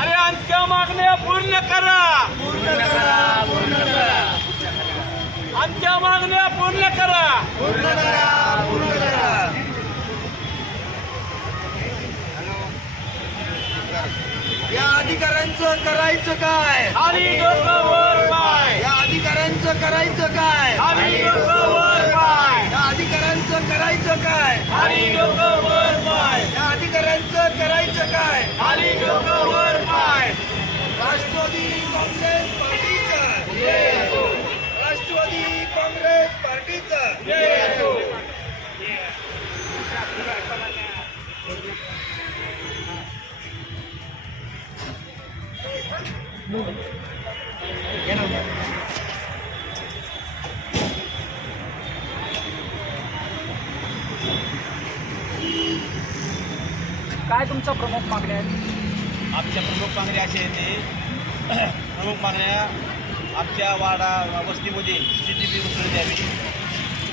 अरे आमच्या मागण्या पूर्ण करा, आमच्या मागण्या पूर्ण करा. या अधिकाऱ्यांचं करायचं काय? खाली डोकं वर पाय, या अधिकाऱ्यांचं करायचं काय? खाली डोकं वर पाय, या अधिकाऱ्यांचं करायचं काय? खाली डोकं वर पाय, या अधिकाऱ्यांचं करायचं काय? खाली डोकं वर पाय. राष्ट्रवादी काँग्रेस पार्टीचं, राष्ट्रवादी काँग्रेस पार्टीचं. काय तुमच्या प्रमुख मागण्या आहेत? आमच्या प्रमुख मागण्या अशा येते. प्रमुख मागण्या आमच्या वाडा वस्तीमध्ये CCTV बसवली द्यावी.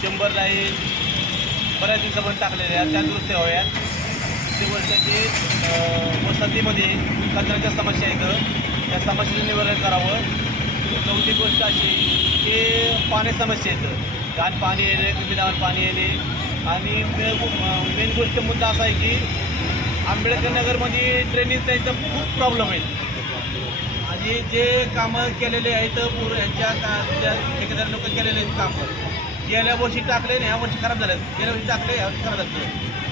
चेंबर लाईन बऱ्याच दिवसापर्यंत टाकलेल्या त्या दुरुस्त व्हाव्यात. दुसरी गोष्ट की वसतीमध्ये कचऱ्याच्या समस्या आहेत, त्या समस्येचं निवारण करावं. चौथी गोष्ट अशी की पाणी समस्या येतं, घाण पाणी येणे, कमी पाणी येणे. आणि मेन गोष्ट मुद्दा असा आहे की आंबेडकर नगरमध्ये ड्रेनेज त्यांचा खूप प्रॉब्लेम आहे. आणि जे कामं केलेले आहेत ह्यांच्या ठेकेदार लोक केलेले आहेत कामं, गेल्या वर्षी टाकले आणि ह्या वर्षी खराब झाले, गेल्या वर्षी टाकले ह्या वर्षी खराब झालं.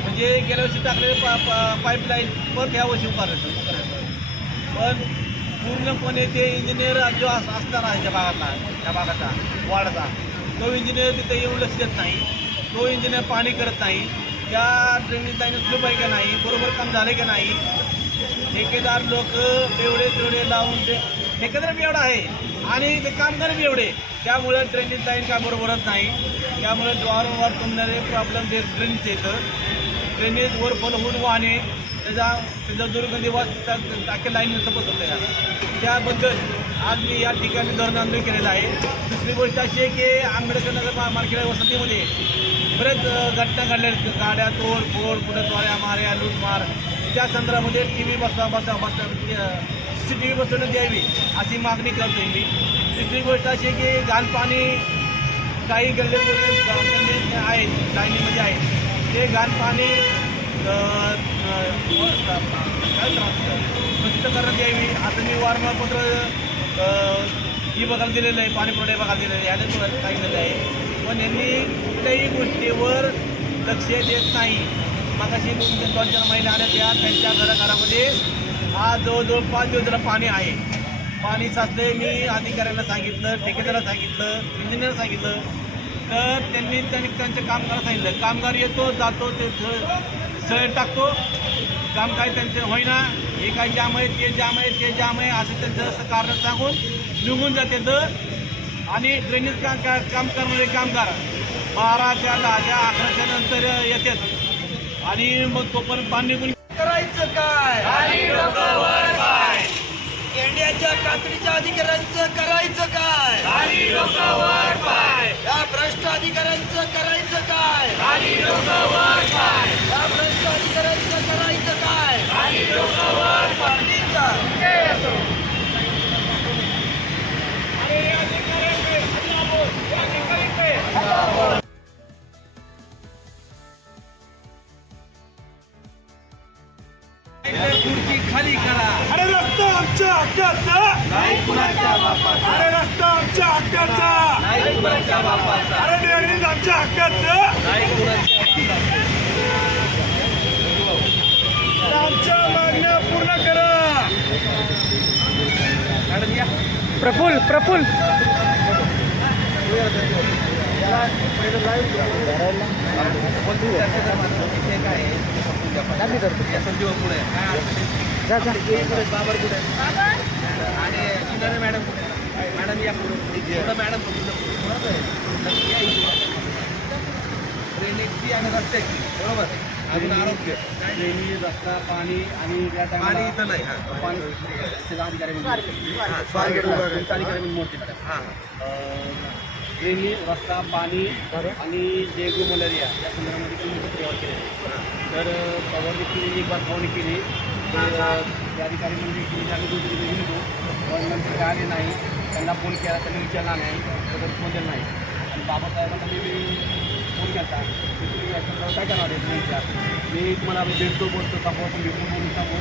म्हणजे गेल्या वर्षी टाकले पाईपलाईन पण ह्या वर्षी उभारलं. पण पूर्णपणे ते इंजिनियर जो असणार आहे त्या भागाचा वार्डाचा, तो इंजिनियर तिथे येऊन लक्ष देत नाही. तो इंजिनियर पाणी करत नाही, त्या ड्रेनेज लाईन स्लूप आहे का नाही, बरोबर काम झालं का नाही. ठेकेदार लोक तेवढे लावून ठेकेदार बी एवढा आहे आणि ते कामगार बी एवढे, त्यामुळे ड्रेनेज लाईन का बरोबरच नाही. त्यामुळे वारंवार तुंबणारे प्रॉब्लेम ते ड्रेनेजचे येतं. ड्रेनेज ओव्हरफ्लो होऊन वाहने त्याचा दुर्गंधी वास अख्ख्या लाईनचं बसवतं आहे. त्याबद्दल आज मी या ठिकाणी धरण आंदोलन केलेलं आहे. दुसरी गोष्ट अशी आहे की आंबेडकर नगर मार्केट वसतीमध्ये बरेच घटना घडल्या, गाड्या तोडफोड, कुठं चोऱ्या माऱ्या, लूटमार. त्या संदर्भामध्ये TV CCTV बसवण्यात यावी अशी मागणी करतोय मी. दुसरी गोष्ट अशी की घाण पाणी काही गल्ली आहेत, लाईनीमध्ये आहेत, ते घाण पाणी स्वच्छ करण्यात यावी असं मी वारंवार पत्र बघायला दिलेलं आहे, पाणी पुरवठा बघायला दिलेलं आहे, याने सांगितलेलं आहे. पण यांनी कुठल्याही गोष्टीवर लक्ष देत नाही. मागाशी 2-4 महिने आल्या त्यांच्या घराघरामध्ये आज जवळजवळ 5 दिवस झालं पाणी आहे. पाणी साचले. मी अधिकाऱ्यांना सांगितलं, ठेकेदाराला सांगितलं, इंजिनियरला सांगितलं, तर त्यांनी त्यांच्या कामगाराला सांगितलं. कामगार येतो जातो, ते सळ टाकतो, काम काय त्यांचं होईना, हे काय जाम आहे, ते जाम आहे, ते जाम आहे असं त्यांचं कारण सांगून निघून जाते. आणि ड्रेनेज काम करणारे कामगार 12च्या 10च्या 11च्या नंतर येतात आणि मग तोपर्यंत पाणी निघून. करायचं काय? इंडियाच्या कात्रीच्या अधिकाऱ्यांचं करायचं काय? या भ्रष्ट अधिकाऱ्यांचं करायचं काय? या भ्रष्ट अधिकाऱ्यांचं करायचं काय? पार्टीचा खुर्ची खाली करा. अरे रस्ता आमच्या हक्काचा, अरे रस्ता आमच्या हक्काचा, अरे ड्रेनेज आमच्या हक्काचं, आमच्या मागण्या पूर्ण करा. प्रफुल्ल संजीव पुढे बाबर पुढे आणि इंजिनियर मॅडम पुढे. मॅडम या पुढे, मॅडम ड्रेनेजची आणि रस्त्याची बरोबर. अजून आरोग्य, ड्रेनेज, रस्ता, पाणी आणि पाणी इथं नाही. पाणी अधिकारी मोठी ड्रेनेज, रस्ता, पाणी आणि डेंग्यू मलेरिया या संदर्भामध्ये केली. तर फवारणी केली, एक बार फवारणी केली. ते अधिकारी म्हणजे की आम्ही दोघी तिथे गेलो पण नंतर काय आले नाही. त्यांना फोन केला त्यांनी विचारला नाही तर फोन केला नाही. आणि बाबासाहेबांना मी फोन केला की तुम्ही याच्यावर काय करणार आहे तुम्ही विचार. मी तुम्हाला भेटतो बोलतो सांगू आपण भेटून बोलून सांगू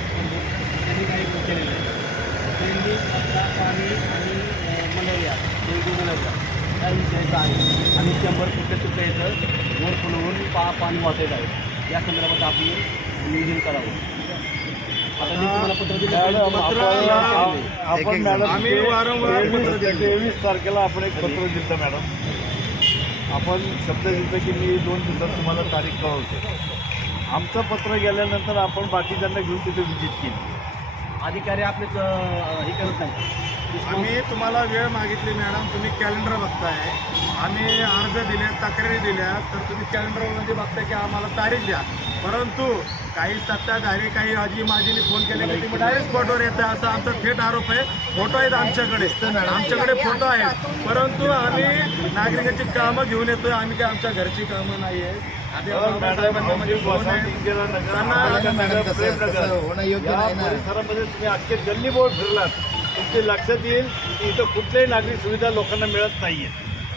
त्यांनी काही केलेलं नाही. त्यांनी आता पाणी आणि मलेरिया मलेरिया त्या विषयाचं आहे आणि 100 फुटच्या सुद्धा येतं वर पुलवून पाणी वाटायचं आहे. या संदर्भात आपण नियोजन करावं. आता मी तुम्हाला पत्र दिलं आपण मॅडम आम्ही वारंवार पत्र दिलं. 23 तारखेला आपण एक पत्र दिलं मॅडम. आपण शब्द दिलं की मी 2 दिवसात तुम्हाला तारीख कळवतो. आमचं पत्र गेल्यानंतर आपण बाकीच्यांना घेऊन तिथे व्हिजिट केली. अधिकारी आपले हे करत नाही. आम्ही तुम्हाला वेळ मागितली मॅडम, तुम्ही कॅलेंडर बघताय. आम्ही अर्ज दिले, तक्रारी दिल्या, तर तुम्ही कॅलेंडरमध्ये बघताय की आम्हाला तारीख द्या. परंतु काही सत्ताधारी काही आजी माजीने फोन केले की तुम्ही डायरेक्ट स्पॉटवर येत आहे असा आमचा थेट आरोप आहे. फोटो आहेत आमच्याकडे फोटो आहेत. परंतु आम्ही नागरिकांची कामं घेऊन येतोय. आम्ही काय आमच्या घरची कामं नाही आहेत. परिसरामध्ये तुम्ही अख्खे गल्ली बोर्ड फिरलात तुमचे लक्षात येईल की इथं कुठल्याही नागरिक सुविधा लोकांना मिळत नाहीये.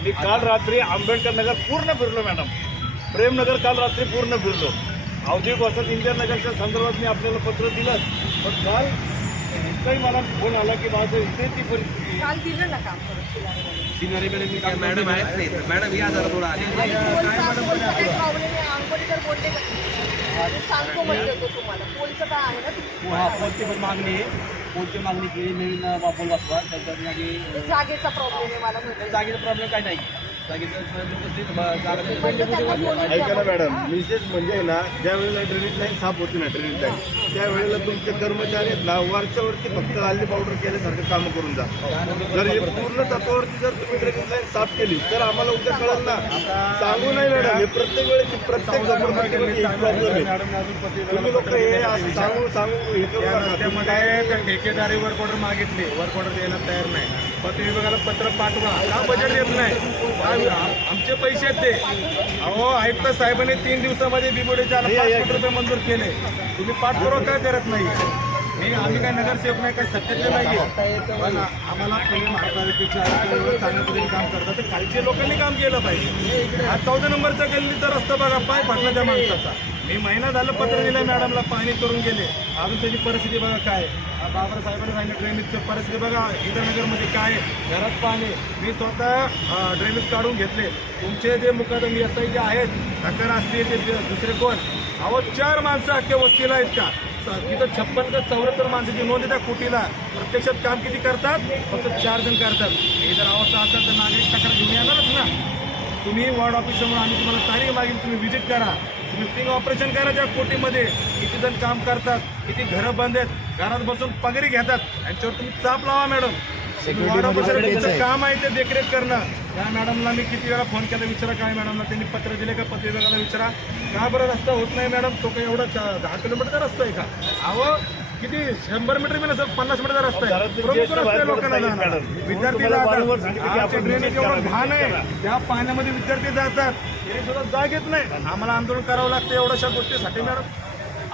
मी काल रात्री आंबेडकर नगर पूर्ण फिरलो मॅडम. प्रेमनगर काल रात्री पूर्ण फिरलो. औद्योगिक वसाहत इंदिरानगरच्या संदर्भात मी आपल्याला पत्र दिलं. पण काल इतकाही मला फोन आला की माझं इथे ती परिस्थिती काल दिलं ना काम परत मॅडम आहेत मॅडम या जरा थोडा प्रॉब्लेम आहे. आंबोलीकर बोलले का सांगतो म्हणलं तो तुम्हाला पोलचं काय आहे ना हा पोलची पण मागणी आहे. पोलची मागणी केली नवीन पोल बसवा त्याच्यामध्ये जागेचा प्रॉब्लेम आहे मला म्हणलं. जागेचा प्रॉब्लेम काय नाही. ऐका ना मॅडम, विशेष म्हणजे ना ज्या वेळेला ड्रेनेज लाईन साफ होती ना ड्रेनेज लाईन त्यावेळेला तुमचे कर्मचारी आहेत ना वरच्या वरती फक्त हल्ली पावडर केल्यासारखं कामं करून जा. जर हे पूर्ण तत्वावरती जर तुम्ही ड्रेनेज लाईन साफ केली तर आम्हाला उद्या कळलं ना. सांगू नाही मॅडम, हे प्रत्येक वेळेची प्रत्येक झोपडपट्टीमध्ये एक प्रॉब्लेम आहे. तुम्ही लोक हे असं सांगू हे करू नका. त्यामध्ये ठेकेदारी वर्क ऑर्डर मागितली, वर्क ऑर्डर द्यायला तयार नाही. पत्र विभागाला पत्र पाठवा, का बजेट देत नाही. आमचे पैसे आहेत ते. अहो आयुक्त साहेबांनी 3 दिवसामध्ये बिबोडेच्या 5 कोटी रुपये मंजूर केले. तुम्ही पाठपुरावा काय करत नाही. आम्ही काय नगरसेवक नाही, काय सत्तेचे नाहीये. पण आम्हाला तुम्ही महापालिकेच्या चांगल्या पद्धतीने काम करतात तर खालच्या लोकांनी काम केलं पाहिजे. हा 14 नंबरचा गल्लीचा रस्ता बघा, पाय फाटला त्या माणसाचा. मी महिना झालं पत्र दिलं मॅडमला, पाणी करून गेले. अजून त्याची परिस्थिती बघा काय. बाबा साहेबांनी सांगितलं ड्रेनेजची परिस्थिती बघा इंदिरानगरमध्ये काय आहे. घरात पाणी. मी स्वतः ड्रेनेज काढून घेतले. तुमचे जे मुकादम SI जे आहेत ठक्कर असतील ते दुसरे कोण. अहो 4 माणसं अख्ख्या वस्तीला आहेत का. तिथं 56 का 74 माणसाची नोंद आहे त्या कुटीला. प्रत्यक्षात काम किती करतात, फक्त 4 जण करतात. हे जर अवस्था असेल तर नागरिक तक्रार घेऊन येणारच ना. तुम्ही वॉर्ड ऑफिसमधून आम्ही तुम्हाला तारीख मागेल, तुम्ही व्हिजिट करा. तुम्ही फिंग ऑपरेशन करा त्या कोटीमध्ये. किती जण काम करतात, किती घरं बंद आहेत, घरात बसून पगारी घेतात. यांच्यावर तुम्ही चाप लावा मॅडम. वॉर्ड ऑफिसर काम आहे ते देखरेख करणं. त्या मॅडमला मी किती वेळा फोन केला, विचारा काय मॅडमला त्यांनी पत्र दिले का पत्र विभागाला विचारा. का बरं रस्ता होत नाही मॅडम. तो काही एवढा 10 किलोमीटरचा रस्ता आहे का. अहो किती 100 मीटर बी नसतं, 50 मीटरचा रस्ता आहे. प्रमुख रस्ता आहे लोकांना जाणार. विद्यार्थी जातात. ड्रेनेज एवढं घाण आहे, त्या पाण्यामध्ये विद्यार्थी जातात. हे सुद्धा जाग येत नाही. आम्हाला आंदोलन करावं लागतं एवढ्याशा गोष्टीसाठी मॅडम.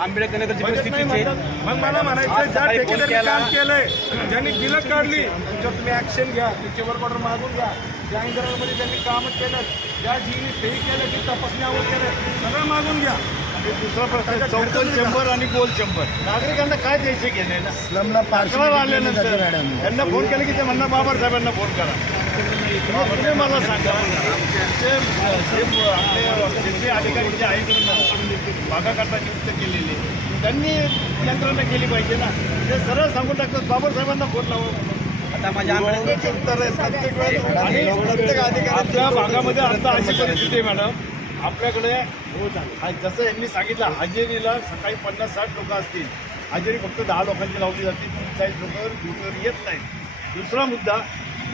आंबेडकर नगरची परिस्थिती मग मला म्हणायचं ज्या ठेकेदारांनी काम केलंय, ज्यांनी बिलं काढली त्याच्यावर तुम्ही ऍक्शन घ्या. त्यांचे वर्क ऑर्डर मागून घ्या. ज्या इंदिरामध्ये त्यांनी कामं केलं, ज्या जीनी सही केलं की तपासण्यावर केलं, सगळं मागून घ्या. दुसरा प्रश्न चौकोन चेंबर आणि गोल चेंबर नागरिकांना काय द्यायचे घेणे ना. स्लमला पार्सल आल्यानंतर त्यांना फोन केलं की ते म्हणणार बाबर साहेबांना फोन करा. तुम्ही मला सांगा आपले अधिकारी जे आहेत भागाकरता नियुक्त केलेले त्यांनी यंत्रणा केली पाहिजे ना. ते सरळ सांगून टाकतात बाबर साहेबांना फोन लावा. आता माझ्या प्रत्येक वेळेस आणि प्रत्येक अधिकाऱ्याच्या भागामध्ये आता अशी परिस्थिती आहे मॅडम. आपल्याकडे जसं यांनी सांगितलं हजेरीला सकाळी 50-60 लोक असतील. हजेरी फक्त 10 लोकांची लावली जाते. 40 लोक ड्युटीवर येत नाही. दुसरा मुद्दा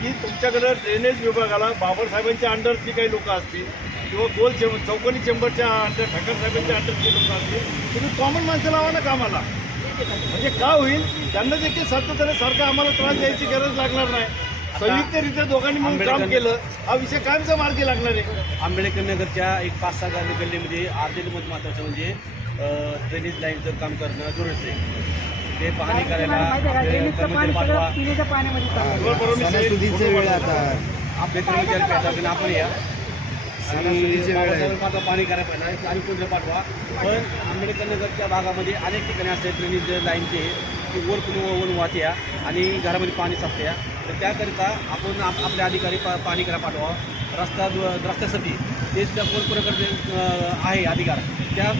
की तुमच्याकडे ड्रेनेज विभागाला बाबासाहेबांच्या अंडरची काही लोक असतील किंवा गोल चौकोनी चेंबरच्या अंडर ठाकर साहेबांच्या अंडरची लोक असतील. तुम्ही कॉमन माणसं लावा ना कामाला. म्हणजे का होईल त्यांना देखील सातत्याने आम्हाला त्रास द्यायची गरज लागणार नाही. संयुक्तरित्या दोघांनी म्हणून काम केलं. हा विषय कायमचा मार्गी लागणार आहे. आंबेडकर नगरच्या एक 5-6 गल्लीमध्ये अर्धे मत महत्वाचं म्हणजे ड्रेनेज लाईनचं काम करणं गरजेचं आहे. ते पाहणी करायला माहिती आहे का, आपले ड्रेनेजचं कर्मचारी पाणी पाठवा. सगळं पिण्याच्या पाण्यामध्ये चाललंय. सणासुदीच्या वेळ आता आपले कर्मचारी पाठवा आपण या आणि सणासुदीच्या वेळ आहे. बाबासाहेबांना पाणी करायला पाहिजे आणि कोणतं पाठवा. पण आंबेडकरनगरच्या भागामध्ये अनेक ठिकाणी असते ड्रेनेज लाईनचे की वरून वाहत्या आणि घरामध्ये पाणी साचत्या. तर त्याकरिता आपण आपले अधिकारी पाणी करायला पाठवा. रस्त्यासाठी ते सुद्धा कोणकोणाकडे आहे अधिकार त्या